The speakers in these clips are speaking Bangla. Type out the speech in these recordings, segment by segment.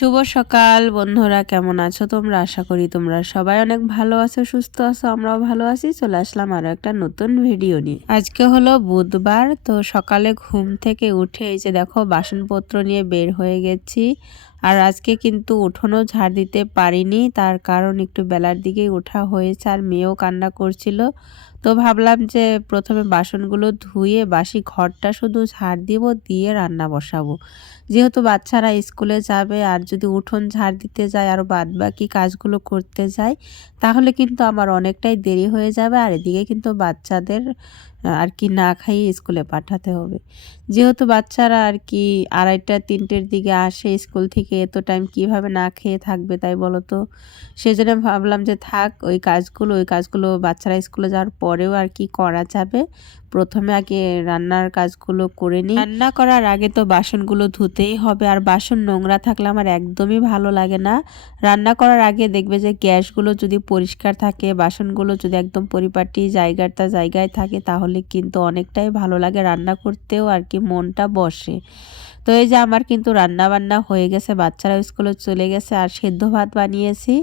শুভ সকাল বন্ধুরা, কেমন আছো তোমরা? আশা করি তোমরা সবাই অনেক ভালো আছো, সুস্থ আছো। আমরাও ভালো আছি। চলে আসলাম আরো একটা নতুন ভিডিও নিয়ে। আজকে হলো বুধবার, তো সকালে ঘুম থেকে উঠে এই যে দেখো বাসনপত্র নিয়ে বের হয়ে গেছি। আর আজকে কিন্তু উঠোনও ঝাড় দিতে পারিনি, তার কারণ একটু বেলার দিকেই ওঠা হয়েছে আর মেয়েও কান্না করছিল। তো ভাবলাম যে প্রথমে বাসনগুলো ধুয়ে বাসি ঘরটা শুধু ঝাড় দিব, দিয়ে রান্না বসাবো। যেহেতু বাচ্চারা স্কুলে যাবে আর যদি উঠোন ঝাড় দিতে যায় আর বাদবাকি কাজগুলো করতে যাই, তাহলে কিন্তু আমার অনেকটাই দেরি হয়ে যাবে। আর এদিকে কিন্তু বাচ্চাদের আর কি না খাইয়ে স্কুলে পাঠাতে হবে। যেহেতু বাচ্চারা আর কি 2:30-3টের দিকে আসে স্কুল থেকে, এত টাইম কিভাবে না খেয়ে থাকবে তাই বলো তো? সেজন্য ভাবলাম যে থাক, ওই কাজগুলো বাচ্চারা স্কুলে যাওয়ার পরেও আর কি করা যাবে। প্রথমে আগে রান্নার কাজগুলো করে নিই। রান্না করার আগে তো বাসনগুলো ধুতেই হবে, আর বাসন নোংরা থাকলে আমার একদমই ভালো লাগে না। রান্না করার আগে দেখবে যে গ্যাসগুলো যদি পরিষ্কার থাকে, বাসনগুলো যদি একদম পরিপাটি জায়গায় থাকে, তাহলে কিন্তু অনেকটাই ভালো লাগে রান্না করতেও আর কি মনটা বসে। তো এই যে আমার কিন্তু রান্না বান্না হয়ে গেছে, বাচ্চারা স্কুলে চলে গেছে আর সেদ্ধ ভাত বানিয়েছি।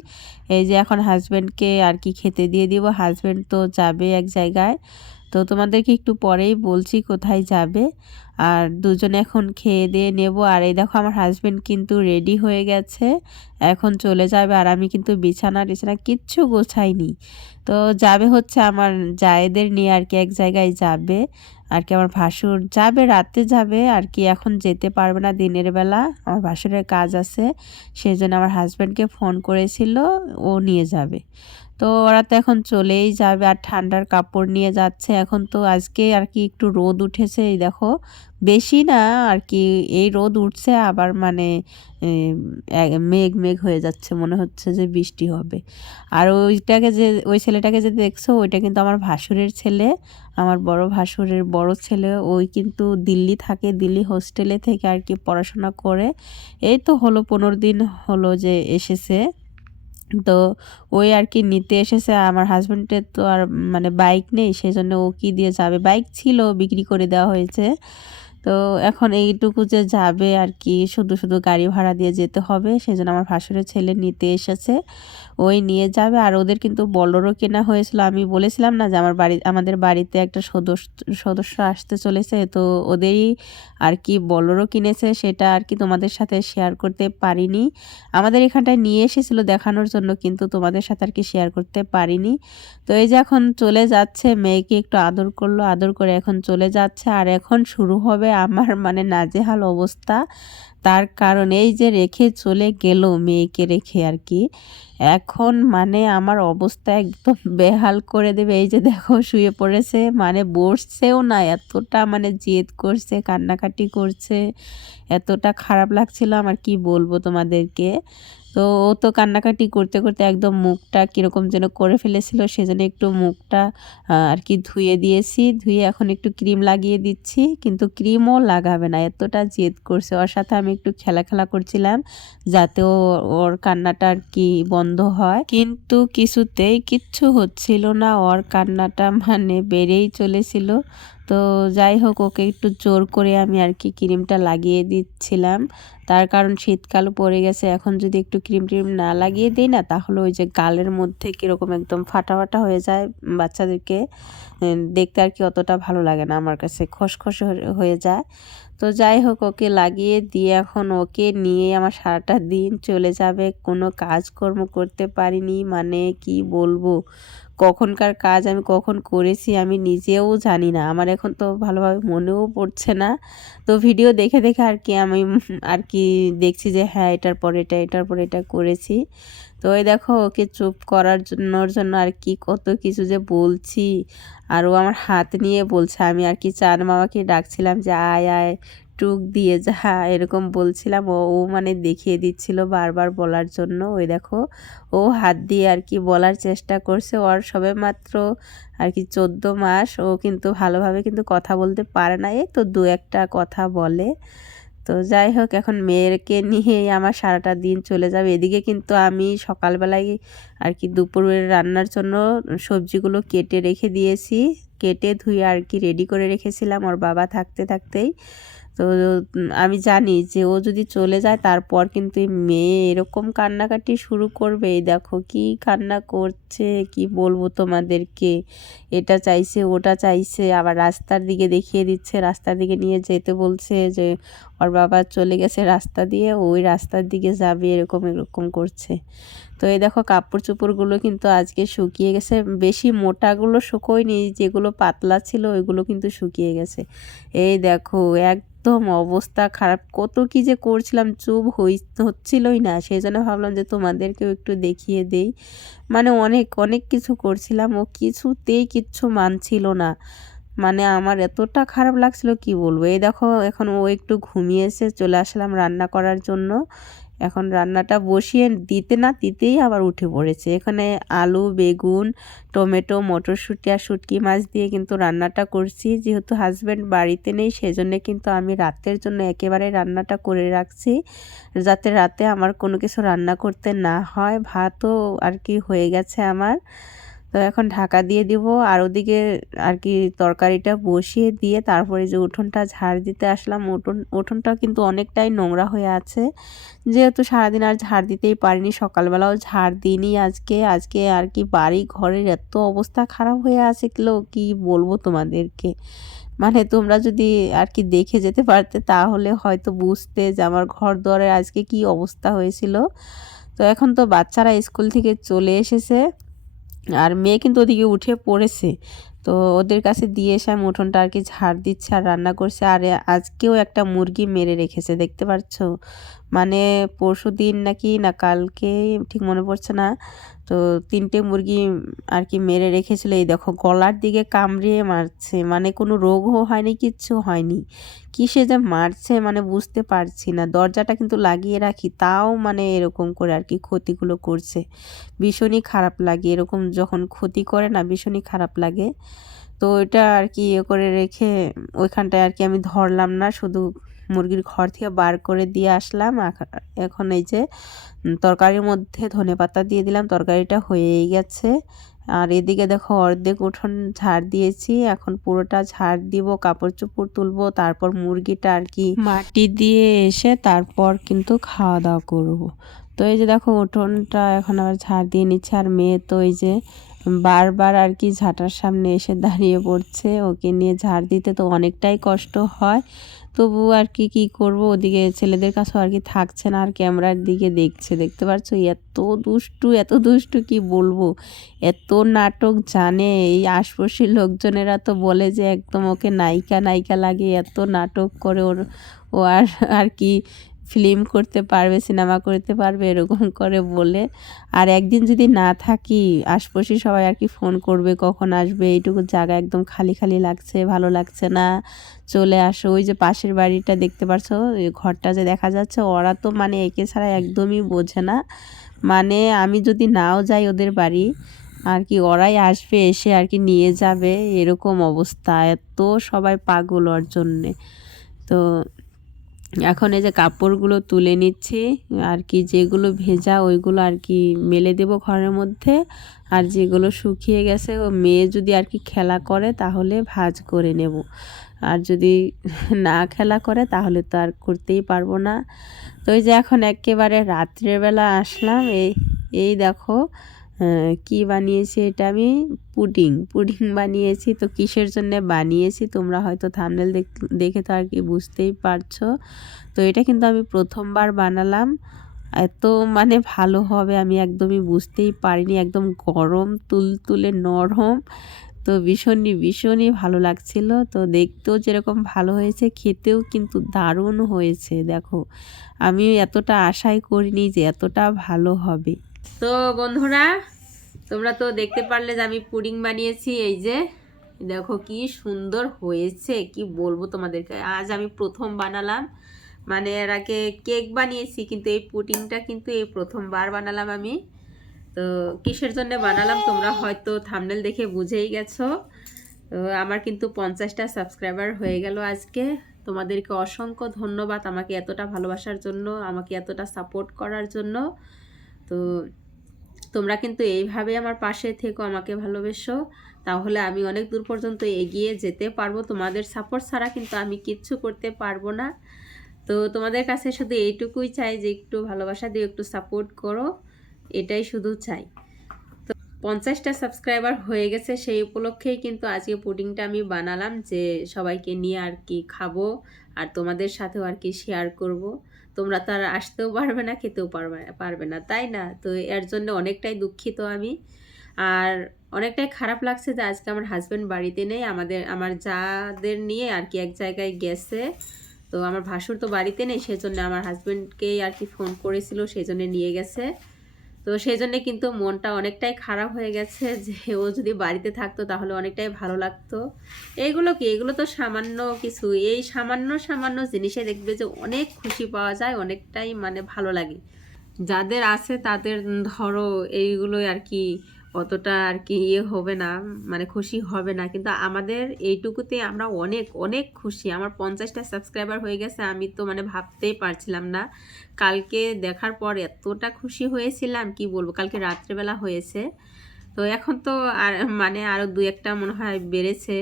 এই যে এখন হাজব্যান্ডকে আর কি খেতে দিয়ে দিব। হাজব্যান্ড তো যাবে এক জায়গায়, তো তোমাদেরকে একটু পরেই বলছি কোথায় যাবে। আর দুজনে এখন খেয়ে দিয়ে নেব। আর এই দেখো আমার হাজব্যান্ড কিন্তু রেডি হয়ে গেছে, এখন চলে যাবে। আর আমি কিন্তু বিছানা টিছানা কিচ্ছু গোছাইনি। তো যাবে হচ্ছে আমার জায়েদের নিয়ে আর কি এক জায়গায় যাবে। আর কি আমার ভাসুর যাবে, রাতে যাবে আর কি, এখন যেতে পারবে না দিনের বেলা, আমার ভাসুরের কাজ আছে। সেই জন্য আমার হাজব্যান্ডকে ফোন করেছিল, ও নিয়ে যাবে। তো ওরা তো এখন চলেই যাবে আর ঠান্ডার কাপড় নিয়ে যাচ্ছে। এখন তো আজকে আর কি একটু রোদ উঠেছে, এই দেখো, বেশি না আর কি, এই রোদ উঠছে আবার মানে মেঘ মেঘ হয়ে যাচ্ছে, মনে হচ্ছে যে বৃষ্টি হবে। আর ওই ছেলেটাকে যে দেখছো, ওইটা কিন্তু আমার ভাসুরের ছেলে, আমার বড় ভাসুরের বড় ছেলে। ওই কিন্তু দিল্লি থাকে, দিল্লি হোস্টেলে থেকে আর কি পড়াশোনা করে। এই তো হলো 15 দিন হলো যে এসেছে। তো ওই আর কি নিতে এসেছে। আমার হাজব্যান্ডের তো আর মানে বাইক নেই, সেই জন্য ও কি দিয়ে যাবে, বাইক ছিল বিক্রি করে দেওয়া হয়েছে। তো এখন এইটুকু যে যাবে আর কি, শুধু শুধু গাড়ি ভাড়া দিয়ে যেতে হবে, সেই জন্য আমার ভাসুরের ছেলে নিতে এসেছে, ওই নিয়ে যাবে। আর ওদের কিন্তু বলেরো কেনা হয়েছিল, আমি বলেছিলাম না যে আমাদের বাড়িতে একটা সদস্য আসতে চলেছে, তো ওদেরই আর কি বলেরো কিনেছে, সেটা আর কি তোমাদের সাথে শেয়ার করতে পারিনি। আমাদের এখানটায় নিয়ে এসেছিলো দেখানোর জন্য, কিন্তু তোমাদের সাথে আর কি শেয়ার করতে পারিনি। তো এই যে এখন চলে যাচ্ছে, মেয়েকে একটু আদর করলো, আদর করে এখন চলে যাচ্ছে। আর এখন শুরু হবে আমার মানে নাজেহাল অবস্থা। তার কারণ এই যে রেখে চলে গেল, মেয়েকে রেখে আর কি, এখন মানে আমার অবস্থা একদম বেহাল করে দেবে। এই যে দেখো শুয়ে পড়েছে, মানে বসছেও না, এতটা মানে জেদ করছে, কান্নাকাটি করছে, এতটা খারাপ লাগছিল আমার, কি বলবো তোমাদেরকে। তো ও তো কান্নাকাটি করতে করতে একদম মুখটা কীরকম যেন করে ফেলেছিল, সেজন্য একটু মুখটা আর কি ধুয়ে দিয়েছি, ধুয়ে এখন একটু ক্রিম লাগিয়ে দিচ্ছি। কিন্তু ক্রিমও লাগাবে না, এতটা জেদ করছে। ওর সাথে আমি একটু খেলা করছিলাম যাতে ওর কান্নাটা আর কি বন্ধ হয়, কিন্তু কিছুতেই কিচ্ছু হচ্ছিল না, ওর কান্নাটা মানে বেড়েই চলেছিল। তো যাই হোক, ওকে একটু জোর করে আমি আর কি ক্রিমটা লাগিয়ে দিচ্ছিলাম। তার কারণ শীতকাল পড়ে গেছে, এখন যদি একটু ক্রিম না লাগিয়ে দিই না, তাহলে ওই যে গালের মধ্যে কীরকম একদম ফাটা ফাটা হয়ে যায়, বাচ্চাদেরকে দেখতে আর কি অতটা ভালো লাগে না আমার কাছে, খসখসে হয়ে যায়। তো যাই হোক, ওকে লাগিয়ে দিয়ে এখন ওকে নিয়ে আমার সারাটা দিন চলে যাবে, কোনো কাজকর্ম করতে পারিনি, মানে কি বলবো, কখনকার কাজ আমি কখন করেছি আমি নিজেও জানি না, আমার এখন তো ভালোভাবে মনেও পড়ছে না। তো ভিডিও দেখে দেখে আর কি আমি আর কি দেখছি যে হ্যাঁ এটার পর এটা, এটার পর এটা করেছি। তো ওই দেখো, ওকে চুপ করার জন্য আর কি কত কিছু যে বলছি। আর ও আমার হাত নিয়ে বলছে, আমি আর কি চাঁদ মামাকে ডাকছিলাম যে আয় আয় টুক দিয়ে যা, এরকম বলছিলাম। ও মানে দেখিয়ে দিচ্ছিল বারবার বলার জন্য। ওই দেখো, ও হাত দিয়ে আর কি বলার চেষ্টা করছে। ওর সবে মাত্র আর কি 14 মাস, ও কিন্তু ভালোভাবে কিন্তু কথা বলতে পারে না, এই তো দু একটা কথা বলে। তো যাই হোক, এখন মেয়েকে নিয়েই আমার সারাটা দিন চলে যাবে। এদিকে কিন্তু আমি সকালবেলায় আর কি দুপুরের রান্নার জন্য সবজিগুলো কেটে রেখে দিয়েছি, কেটে ধুয়ে আর কি রেডি করে রেখেছিলাম ওর বাবা থাকতেই। তো আমি জানি যে ও যদি চলে যায় তারপর কিন্তু এই মেয়ে এরকম কান্নাকাটি শুরু করবে। এই দেখো কি কান্না করছে, কি বলবো তোমাদেরকে, এটা চাইছে ওটা চাইছে, আবার রাস্তার দিকে দেখিয়ে দিচ্ছে, রাস্তার দিকে নিয়ে যেতে বলছে যে ওর বাবা চলে গেছে রাস্তা দিয়ে, ওই রাস্তার দিকে যাবে, এরকম এরকম করছে। তো এই দেখো কাপড় চোপড়গুলো কিন্তু আজকে শুকিয়ে গেছে, বেশি মোটাগুলো শুকোয়নি, যেগুলো পাতলা ছিল ওইগুলো কিন্তু শুকিয়ে গেছে। এই দেখো একদম অবস্থা খারাপ, কত কি যে করছিলাম, চুপ হচ্ছিলই না, সেই জন্য ভাবলাম যে তোমাদেরকেও একটু দেখিয়ে দেই। মানে অনেক অনেক কিছু করছিলাম, ও কিছুতেই কিচ্ছু মানছিল না। মানে আমার এতটা খারাপ লাগছিল কি বলবো। এই দেখো এখন ও একটু ঘুমিয়েছে, চলে আসলাম রান্না করার জন্য। এখন রান্নাটা বসিয়ে দিতে না দিতেই আবার উঠে পড়েছে। এখানে আলু, বেগুন, টমেটো, মটরশুঁটি আর শুটকি মাছ দিয়ে কিন্তু রান্নাটা করছি। যেহেতু হাজব্যান্ড বাড়িতে নেই সেজন্য কিন্তু আমি রাতের জন্য একেবারে রান্নাটা করে রাখছি, যাতে রাতে আমার কোনো কিছু রান্না করতে না হয়। ভাতও আর কি হয়ে গেছে আমার। তো এখন ঢাকা দিয়ে দিব, আর ওদিকে আর কি তরকারিটা বসিয়ে দিয়ে তারপরে যে উঠোনটা ঝাড় দিতে আসলাম। উঠোনটা কিন্তু অনেকটাই নোংরা হয়ে আছে, যেহেতু সারাদিন আর ঝাড় দিতেই পারিনি, সকালবেলাও ঝাড় দিইনি আজকে আর কি বাড়ি ঘরের এত অবস্থা খারাপ হয়ে আছে কি বলবো তোমাদেরকে। মানে তোমরা যদি আর কি দেখে যেতে পারতে তাহলে হয়তো বুঝতে যে আমার ঘর দুয়ারের আজকে কি অবস্থা হয়েছিল। তো এখন তো বাচ্চারা স্কুল থেকে চলে এসেছে, আর মেয়ে কিন্তু ওদিকে উঠে পড়েছে। তো ওদের কাছে দিয়ে এসে আমি উঠোনটা আর কি ঝাড় দিচ্ছে আর রান্না করছে। আর আজকেও একটা মুরগি মেরে রেখেছে, দেখতে পাচ্ছ। মানে পরশু দিন নাকি না কালকে, ঠিক মনে পড়ছে না। তো 3টে মুরগি আর কি মেরে রেখেছিল। এই দেখো গলার দিকে কামড়িয়ে মারছে, মানে কোনো রোগও হয়নি, কিচ্ছু হয়নি, কিসে যে মারছে মানে বুঝতে পারছি না। দরজাটা কিন্তু লাগিয়ে রাখি, তাও মানে এরকম করে আর কি ক্ষতিগুলো করছে। ভীষণই খারাপ লাগে এরকম যখন ক্ষতি করে না, ভীষণই খারাপ লাগে। তো এটা আর কি ইয়ে করে রেখে ওইখানটায় আর কি আমি ধরলাম না, শুধু মুরগির ঘর থেকে বার করে দিয়ে আসলাম। এখন এই যে তরকারির মধ্যে ধনেপাতা দিয়ে দিলাম, তরকারিটা হয়েই গেছে। আর এদিকে দেখো অর্ধেক উঠোন ঝাড় দিয়েছি, এখন পুরোটা ঝাড় দিব, কাপড় চোপড় তুলবো, তারপর মুরগিটা আর কি মাটি দিয়ে এসে তারপর কিন্তু খাওয়া দাওয়া করব। তো এই যে দেখো উঠোনটা এখন আবার ঝাড় দিয়ে নিচ্ছে, আর মেয়ে তো এই যে বারবার আর কি ঝাঁটার সামনে এসে দাঁড়িয়ে পড়ছে, ওকে নিয়ে ঝাড় দিতে তো অনেকটাই কষ্ট হয়। তবু আর কি করব, ওদিকে ছেলেদের কাছেও আর কি থাকছে না, আর ক্যামেরার দিকে দেখছে, দেখতে পাচ্ছ এত দুষ্টু কি বলবো, এত নাটক জানে। এই আশপাশের লোকজনেরা তো বলে যে একদম ওকে নায়িকা নায়িকা লাগে, এত নাটক করে ও আর কি ফিল্ম করতে পারবে, সিনেমা করতে পারবে, এরকম করে বলে। আর একদিন যদি না থাকি আশপাশে সবাই আর কি ফোন করবে কখন আসবে, এইটুকু জায়গা একদম খালি খালি লাগছে, ভালো লাগছে না, চলে আসো। ওই যে পাশের বাড়িটা দেখতে পাচ্ছ, ওই ঘরটা যে দেখা যাচ্ছে, ওরা তো মানে একে ছাড়া একদমই বোঝে না। মানে আমি যদি নাও যাই ওদের বাড়ি আর কি, ওরাই আসবে, এসে আর কি নিয়ে যাবে, এরকম অবস্থা, এত সবাই পাগল ওর জন্যে। তো এখন এই যে কাপড়গুলো তুলে নিচ্ছি, আর কি যেগুলো ভেজা ওইগুলো আর কি মেলে দেব ঘরের মধ্যে, আর যেগুলো শুকিয়ে গেছে ও মেয়ে যদি আর কি খেলা করে তাহলে ভাঁজ করে নেব, আর যদি না খেলা করে তাহলে তো আর করতেই পারবো না। তো এই যে এখন একেবারে রাত্রেবেলা আসলাম, এই দেখো কি বানিয়েছি, এটা আমি পুডিং বানিয়েছি। তো কিসের জন্য বানিয়েছি তোমরা হয়তো থাম্বনেল দেখে তো আর কি বুঝতেই পারছো। তো এটা কিন্তু আমি প্রথমবার বানালাম, এত মানে ভালো হবে আমি একদমই বুঝতেই পারিনি, একদম গরম তুলতুলে নরম। তো ভীষণই ভালো লাগছিল। তো দেখতেও যেরকম ভালো হয়েছে, খেতেও কিন্তু দারুণ হয়েছে। দেখো আমি এতটা আশাই করিনি যে এতটা ভালো হবে। তো বন্ধুরা তোমরা তো দেখতে পারলে যে আমি পুডিং বানিয়েছি, এই যে দেখো কি সুন্দর হয়েছে, কি বলবো তোমাদেরকে, আজ আমি প্রথম বানালাম। মানে এর আগে কেক বানিয়েছি, কিন্তু এই পুডিংটা কিন্তু এই প্রথমবার বানালাম আমি। তো কিসের জন্য বানালাম তোমরা হয়তো থাম্বনেল দেখে বুঝেই গেছো। তো আমার কিন্তু 50টা সাবস্ক্রাইবার হয়ে গেল আজকে। তোমাদেরকে অসংখ্য ধন্যবাদ আমাকে এতটা ভালোবাসার জন্য, আমাকে এতটা সাপোর্ট করার জন্য। তো তোমরা কিন্তু এইভাবে আমার পাশে থেকো, আমাকে ভালোবেসো, তাহলে আমি অনেক দূর পর্যন্ত এগিয়ে যেতে পারবো। তোমাদের সাপোর্ট ছাড়া কিন্তু আমি কিচ্ছু করতে পারবো না। তো তোমাদের কাছে শুধু এইটুকুই চাই যে একটু ভালোবাসা দিয়ে একটু সাপোর্ট করো, এটাই শুধু চাই। তো 50টা সাবস্ক্রাইবার হয়ে গেছে, সেই উপলক্ষেই কিন্তু আজকে পুডিংটা আমি বানালাম, যে সবাইকে নিয়ে আর কি খাবো আর তোমাদের সাথেও আর কি শেয়ার করব। তোমরা তো আর আসতেও পারবে না, খেতেও পারবে না, তাই না? তো এর জন্য অনেকটাই দুঃখিত আমি। আর অনেকটাই খারাপ লাগছে যে আজকে আমার হাজব্যান্ড বাড়িতে নেই, আমার যাদের নিয়ে আর কি এক জায়গায় গেছে। তো আমার ভাসুর তো বাড়িতে নেই, সেজন্য আমার হাজব্যান্ডকেই আর কি ফোন করেছিল, সেই জন্য নিয়ে গেছে। তো সেই জন্যে কিন্তু মনটা অনেকটাই খারাপ হয়ে গেছে, যে ও যদি বাড়িতে থাকতো তাহলে অনেকটাই ভালো লাগতো। এগুলো কি, এগুলো তো সামান্য কিছু, এই সামান্য সামান্য জিনিসে দেখবে যে অনেক খুশি পাওয়া যায়, অনেকটাই মানে ভালো লাগে। যাদের আছে তাদের ধরো এইগুলোই আর কি অতটা আর কি হবে না, মানে খুশি হবে না, কিন্তু আমাদের এইটুকুতে আমরা অনেক অনেক খুশি। আমার 50টা সাবস্ক্রাইবার হয়ে গেছে, আমি তো মানে ভাবতেই পারছিলাম না। কালকে দেখার পর এতটা খুশি হয়েছিলাম কি বলবো, কালকে রাত্রেবেলা হয়েছে। তো এখন তো আর মানে আরও 2-1টা মনে হয় বেড়েছে।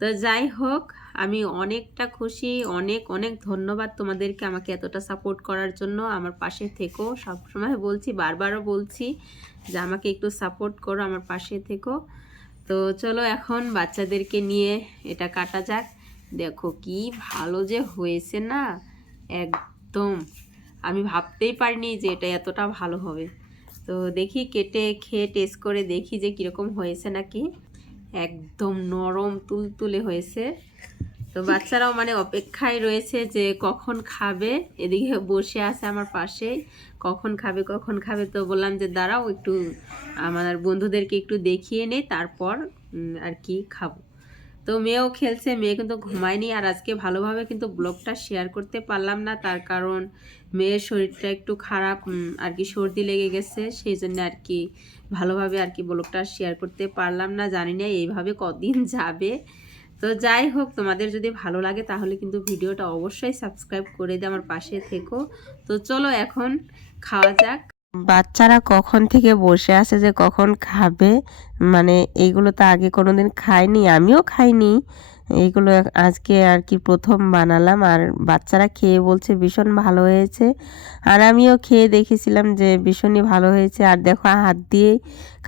তো যাই হোক, আমি অনেকটা খুশি, অনেক অনেক ধন্যবাদ তোমাদেরকে আমাকে এতটা সাপোর্ট করার জন্য। আমার পাশে থেকো, সবসময় বলছি, বারবারও বলছি যে আমাকে একটু সাপোর্ট করো, আমার পাশে থেকো। তো চলো এখন বাচ্চাদেরকে নিয়ে এটা কাটা যাক। দেখো কি ভালো যে হয়েছে না, একদম আমি ভাবতেই পারিনি যে এটা এতটা ভালো হবে। তো দেখি কেটে খেয়ে টেস্ট করে দেখি যে কীরকম হয়েছে নাকি। একদম নরম তুলতুলে হয়েছে। তো বাচ্চারাও মানে অপেক্ষায় রয়েছে যে কখন খাবে, এদিকে বসে আছে আমার পাশে, কখন খাবে কখন খাবে। তো বললাম যে দাঁড়াও একটু আমার বন্ধুদেরকে একটু দেখিয়ে নেই, তারপর আর কি খাবো। তো মেয়েও খেলছে, মেয়ে কিন্তু ঘুমায়নি। আর আজকে ভালোভাবে কিন্তু ব্লগটা শেয়ার করতে পারলাম না, তার কারণ মেয়ের শরীরটা একটু খারাপ, আর কি সর্দি লেগে গেছে, সেই জন্য আর কি ভালোভাবে আর কি ব্লগটা শেয়ার করতে পারলাম না। জানি না এইভাবে কদিন যাবে। তো যাই হোক, তোমাদের যদি ভালো লাগে তাহলে কিন্তু ভিডিওটা অবশ্যই সাবস্ক্রাইব করে দিয়ে আমার পাশে থেকো। তো চলো এখন খাওয়া যাক। বাচ্চারা কখন থেকে বসে আছে যে কখন খাবে, মানে এইগুলো তো আগে কোনোদিন খায়নি, আমিও খাইনি। এইগুলো আজকে আর কি প্রথম বানালাম, আর বাচ্চারা খেয়ে বলছে ভীষণ ভালো হয়েছে। আর আমিও খেয়ে দেখেছিলাম যে ভীষণই ভালো হয়েছে। আর দেখো হাত দিয়ে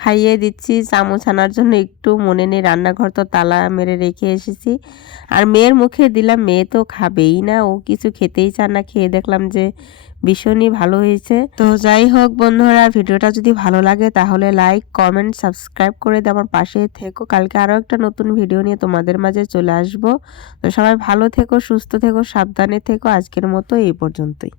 খাইয়ে দিচ্ছি, চামচ আনার জন্য একটু মনে নেই, রান্নাঘর তো তালা মেরে রেখে এসেছি। আর মেয়ের মুখে দিলাম, মেয়ে তো খাবেই না, ও কিছু খেতেই চায় না। খেয়ে দেখলাম যে ভীষণই ভালো হয়েছে। তো যাই হোক বন্ধুরা, ভিডিওটা যদি ভালো লাগে তাহলে লাইক কমেন্ট সাবস্ক্রাইব করে দিয়ে আমার পাশে থেকো। কালকে আরও একটা নতুন ভিডিও নিয়ে তোমাদের মাঝে চলে আসবো। তো সবাই ভালো থেকো, সুস্থ থেকো, সাবধানে থেকো। আজকের মতো এই পর্যন্তই।